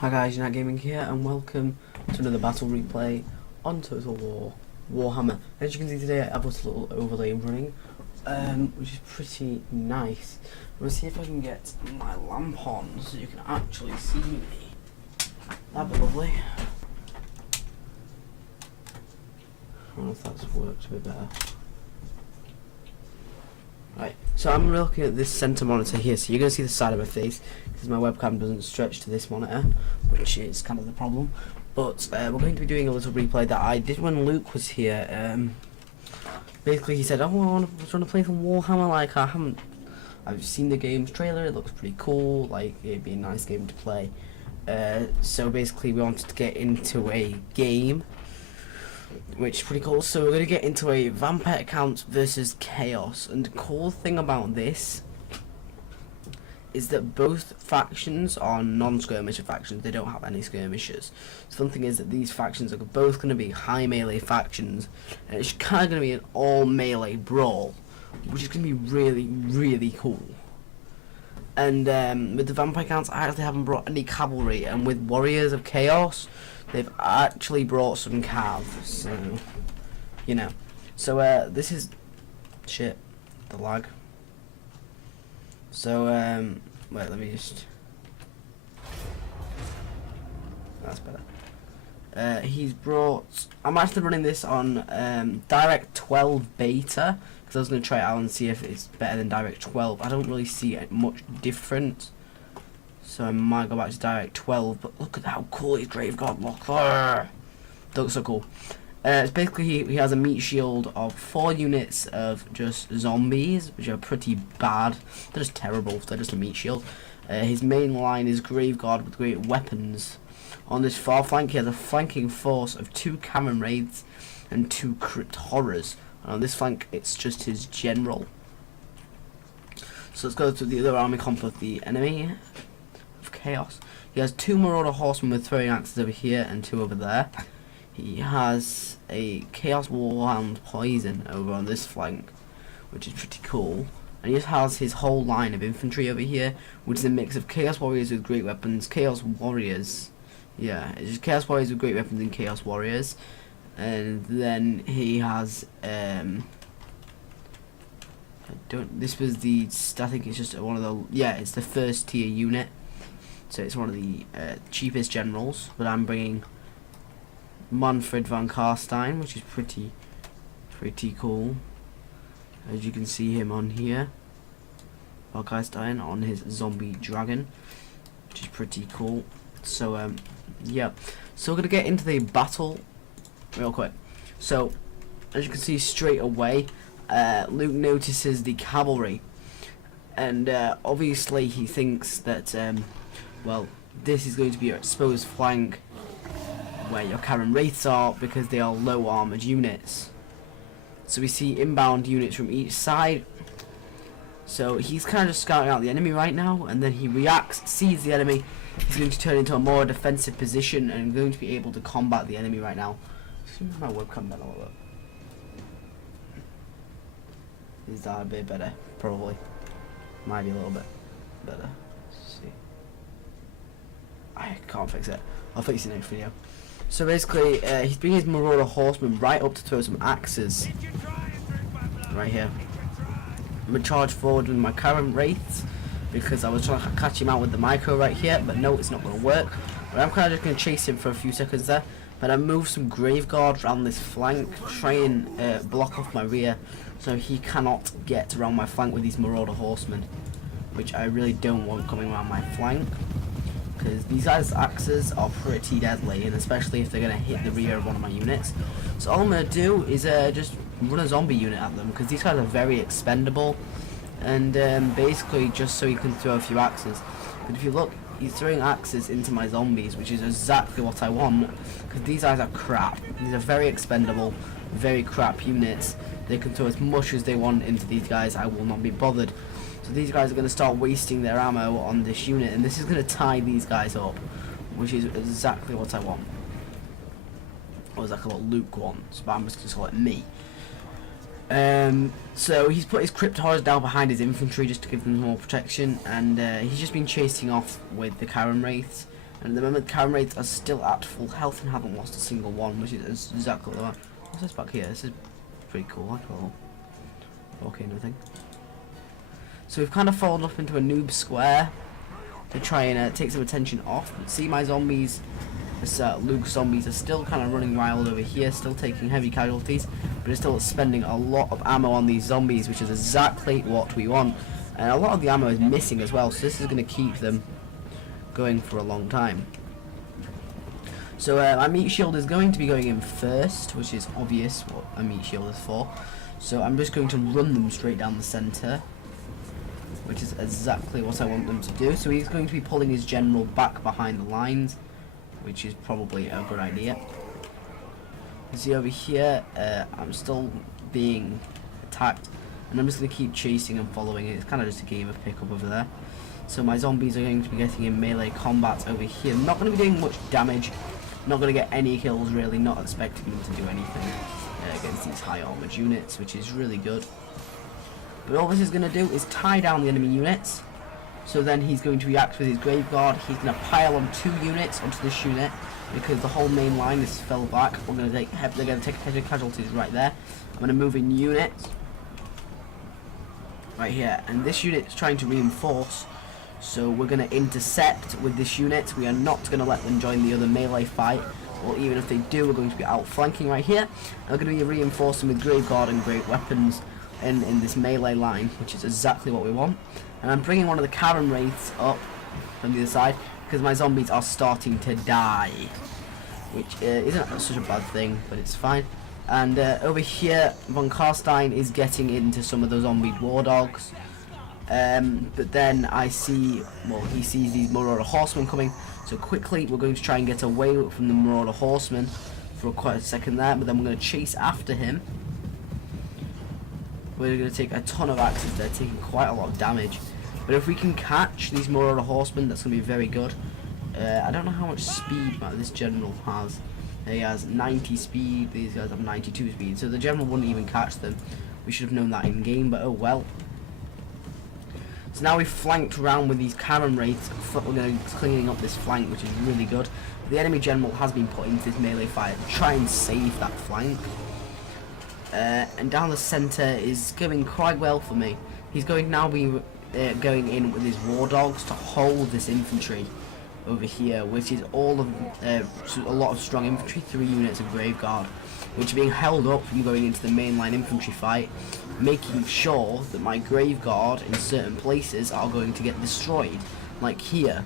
Hi guys, Unite Gaming here, and welcome to another battle replay on Total War Warhammer. As you can see today, I have this little overlay running, which is pretty nice. I'm going to see if I can get my lamp on so you can actually see me. That'd be lovely. I don't know if that's worked a bit better. Right, so I'm looking at this center monitor here, so you're going to see the side of my face because my webcam doesn't stretch to this monitor, which is kind of the problem. But we're going to be doing a little replay that I did when Luke was here. Basically, he said, "Oh, I want to play some Warhammer." Like, I've seen the game's trailer. It looks pretty cool. Like, it'd be a nice game to play. So basically, we wanted to get into a game, which is pretty cool. So we're going to get into a Vampire account versus Chaos. And the cool thing about this is that both factions are non-skirmisher factions. They don't have any skirmishers. So the thing is that these factions are both going to be high melee factions, and it's kind of going to be an all melee brawl, which is going to be really, really cool. And with the Vampire accounts, I actually haven't brought any cavalry, and with Warriors of Chaos, they've actually brought some cav, so, you know. So, this is, shit, the lag. So, wait, let me just, that's better. He's brought, I'm actually running this on, Direct 12 Beta, because I was going to try it out and see if it's better than Direct 12. I don't really see much difference. So I might go back to Direct 12, but look at how cool his Grave God looks. That looks so cool. It's basically he has a meat shield of 4 units of just zombies, which are pretty bad. They're just terrible. They're just a meat shield. His main line is Grave God with great weapons. On this far flank, he has a flanking force of 2 Cannon Wraiths and 2 Crypt Horrors. And on this flank, it's just his general. So let's go to the other army comp of the enemy. Chaos. He has 2 Marauder Horsemen with throwing axes over here and 2 over there. He has a Chaos Warhound Poison over on this flank, which is pretty cool. And he just has his whole line of infantry over here, which is a mix of Chaos Warriors with great weapons, Chaos Warriors. Yeah, it's just Chaos Warriors with great weapons and Chaos Warriors. And then he has this was the, I think it's just one of the, yeah, it's the first tier unit. So it's one of the cheapest generals, but I'm bringing Manfred van Karstein, which is pretty cool. As you can see him on here, van Karstein on his zombie dragon, which is pretty cool. So yeah, so we're gonna get into the battle real quick. So as you can see straight away, Luke notices the cavalry, and obviously he thinks that well, this is going to be your exposed flank where your Cannon Wraiths are, because they are low armoured units. So we see inbound units from each side. So he's kind of just scouting out the enemy right now, and then he reacts, sees the enemy. He's going to turn into a more defensive position and going to be able to combat the enemy right now. Let's my webcam better a little bit. Is that a bit better? Probably. Might be a little bit better. I can't fix it. I'll fix it next video. So basically, he's bringing his Marauder Horseman right up to throw some axes. Right here. I'm going to charge forward with my Cannon Wraiths, because I was trying to catch him out with the micro right here, but no, it's not going to work. But I'm kind of just going to chase him for a few seconds there. But I move some Grave Guard around this flank, try and block off my rear, so he cannot get around my flank with these Marauder Horsemen, which I really don't want coming around my flank, because these guys' axes are pretty deadly, and especially if they're going to hit the rear of one of my units. So all I'm going to do is just run a zombie unit at them, because these guys are very expendable, and basically just so you can throw a few axes. But if you look, he's throwing axes into my zombies, which is exactly what I want, because these guys are crap. These are very expendable, very crap units. They can throw as much as they want into these guys, I will not be bothered. So these guys are going to start wasting their ammo on this unit, and this is going to tie these guys up, which is exactly what I want. Or exactly what Luke wants, but I'm just going to call it me. So he's put his Crypt Horrors down behind his infantry just to give them more protection, and he's just been chasing off with the Cannon Wraiths, And at the moment, Karen Wraiths are still at full health and haven't lost a single one, which is exactly what they want. What's this back here? This is pretty cool. Like a little volcano thing. So we've kind of fallen up into a noob square to try and take some attention off. But see, my zombies, this Luke's zombies, are still kind of running wild over here, still taking heavy casualties, but it's still spending a lot of ammo on these zombies, which is exactly what we want. And a lot of the ammo is missing as well, so this is going to keep them going for a long time. So my meat shield is going to be going in first, which is obvious what a meat shield is for. So I'm just going to run them straight down the centre, which is exactly what I want them to do. So he's going to be pulling his general back behind the lines, which is probably a good idea. You see over here, I'm still being attacked, and I'm just going to keep chasing and following it. It's kind of just a game of pickup over there. So my zombies are going to be getting in melee combat over here. Not going to be doing much damage, not going to get any kills really, not expecting them to do anything against these high armoured units, which is really good. But all this is going to do is tie down the enemy units. So then he's going to react with his Grave Guard. He's going to pile on 2 units onto this unit because the whole main line is fell back. They're going to take heavy casualties right there. I'm going to move in units right here, and this unit is trying to reinforce. So we're going to intercept with this unit. We are not going to let them join the other melee fight, or even if they do, we're going to be outflanking right here. And we're going to be reinforcing with Grave Guard and great weapons in this melee line, which is exactly what we want. And I'm bringing one of the Karen Wraiths up from the other side because my zombies are starting to die, which isn't such a bad thing, but it's fine. And over here, Von Karstein is getting into some of the zombie war dogs. But then I see, well, he sees these Marauder Horsemen coming, so quickly we're going to try and get away from the Marauder Horsemen for quite a second there, but then we're going to chase after him. We're going to take a ton of axes, they're taking quite a lot of damage. But if we can catch these Marauder Horsemen, that's going to be very good. I don't know how much speed this general has. He has 90 speed, these guys have 92 speed, so the general wouldn't even catch them. We should have known that in game, but oh well. So now we've flanked around with these Karen Wraiths. We're going to cleaning up this flank, which is really good. The enemy general has been put into this melee fight to try and save that flank. And down the centre is going quite well for me. He's going now be going in with his war dogs to hold this infantry over here, which is all of a lot of strong infantry, 3 units of Grave Guard, which are being held up from going into the mainline infantry fight, making sure that my Grave Guard in certain places are going to get destroyed, like here.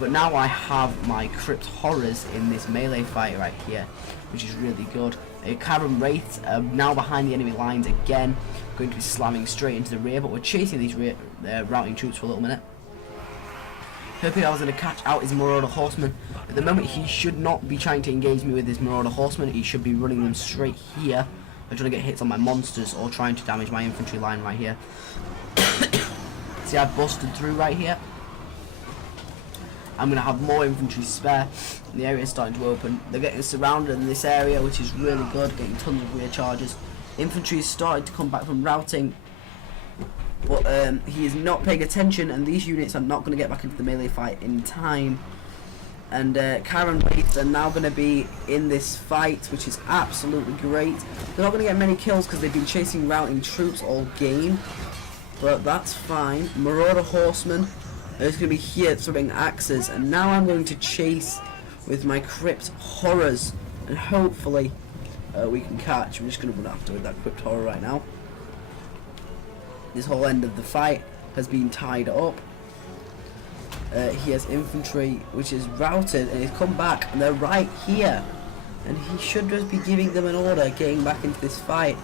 But now I have my Crypt Horrors in this melee fight right here, which is really good. Karen Wraiths are now behind the enemy lines again, going to be slamming straight into the rear, but we're chasing these routing troops for a little minute. Hoping I was going to catch out his Marauder Horseman. At the moment, he should not be trying to engage me with his Marauder Horseman. He should be running them straight here, or trying to get hits on my monsters, or trying to damage my infantry line right here. See, I've busted through right here. I'm going to have more infantry spare. The area is starting to open. They're getting surrounded in this area, which is really good, getting tons of rear charges. Infantry is starting to come back from routing, but he is not paying attention, and these units are not going to get back into the melee fight in time. And Karen Wraiths are now going to be in this fight, which is absolutely great. They're not going to get many kills because they've been chasing routing troops all game, but that's fine. Marauder Horsemen is going to be here throwing axes, and now I'm going to chase with my Crypt Horrors, and hopefully we can catch. I'm just going to run after with that Crypt Horror right now. This whole end of the fight has been tied up. He has infantry which is routed, and he's come back, and they're right here, and he should just be giving them an order, getting back into this fight,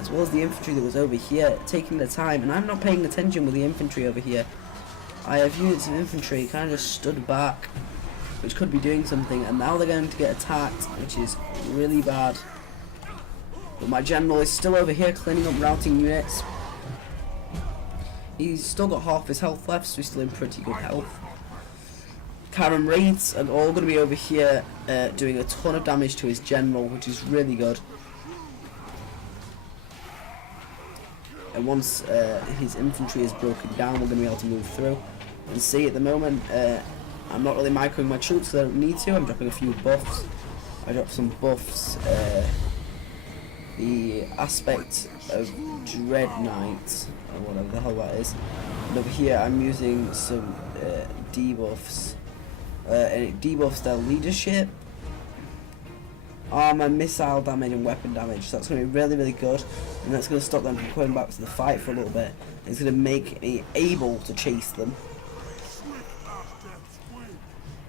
as well as the infantry that was over here, taking their time. And I'm not paying attention with the infantry over here. I have units of infantry kind of just stood back, which could be doing something, and now they're going to get attacked, which is really bad. But my general is still over here cleaning up routing units. He's still got half his health left, so he's still in pretty good health. Karen Wraiths are all going to be over here doing a ton of damage to his general, which is really good. And once his infantry is broken down, we're going to be able to move through. And see, at the moment, I'm not really microing my troops because I don't need to. I'm dropping a few buffs. I dropped some buffs. The aspect of Dread Knight, or whatever the hell that is. And over here I'm using some debuffs. And it debuffs their leadership, armor, missile damage and weapon damage. So that's going to be really, really good. And that's going to stop them from coming back to the fight for a little bit. It's going to make me able to chase them.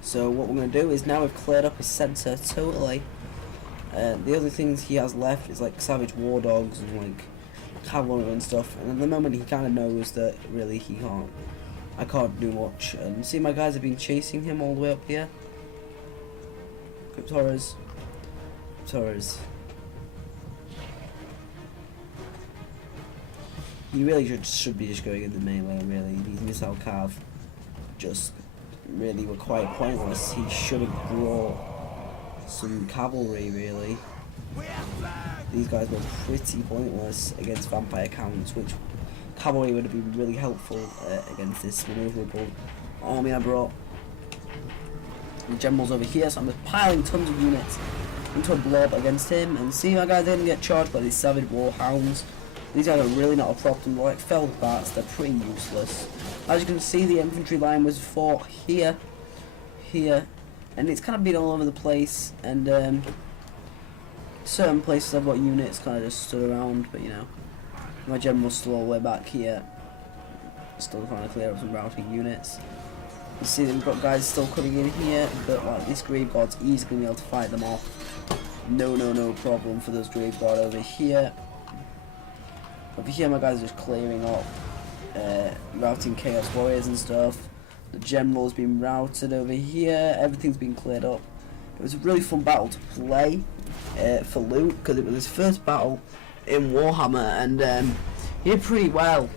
So what we're going to do is, now we've cleared up his centre totally. The other things he has left is like savage war dogs and like cavalry and stuff. And at the moment he kind of knows that really I can't do much. And see, my guys have been chasing him all the way up here. Crypt horrors. He really should be just going in the melee, really. These missile cav just really were quite pointless. He should have brought some cavalry, really. These guys were pretty pointless against vampire counts, which cavalry would have been really helpful against this maneuverable army I brought. The general's over here, so I'm just piling tons of units into a blob against him. And see, my guys didn't get charged by these savage warhounds. These guys are really not a problem. They're like felled bats, they're pretty useless. As you can see, the infantry line was fought here, and it's kind of been all over the place. And certain places I've got units kind of just stood around, but you know, my general's still all the way back here, still trying to clear up some routing units. You see them got guys still coming in here, but like this grave guard's easily going to be able to fight them off. No problem for those grave guard over here. Over here my guys are just clearing up, routing chaos warriors and stuff. The general's been routed over here, everything's been cleared up. It was a really fun battle to play for Luke, because it was his first battle in Warhammer, and he did pretty well.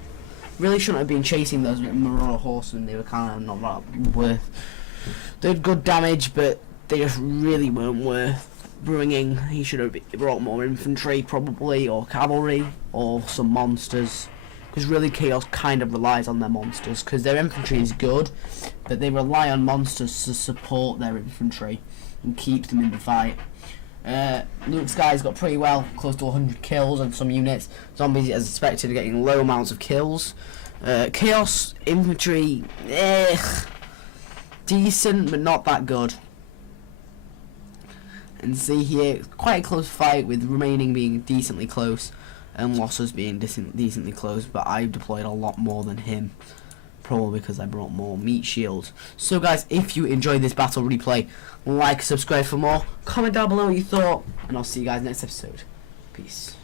Really shouldn't have been chasing those Marauder horsemen. They were kind of not that worth. They had good damage, but they just really weren't worth bringing. He should have brought more infantry, probably, or cavalry, or some monsters. Because really, Chaos kind of relies on their monsters, because their infantry is good, but they rely on monsters to support their infantry and keep them in the fight. Luke's guys got pretty well, close to 100 kills on some units. Zombies, as expected, are getting low amounts of kills. Chaos infantry, decent, but not that good. And see here, quite a close fight, with remaining being decently close and losses being decently close, but I deployed a lot more than him, probably because I brought more meat shields. So guys, if you enjoyed this battle replay, like, subscribe for more, comment down below what you thought, and I'll see you guys next episode. Peace.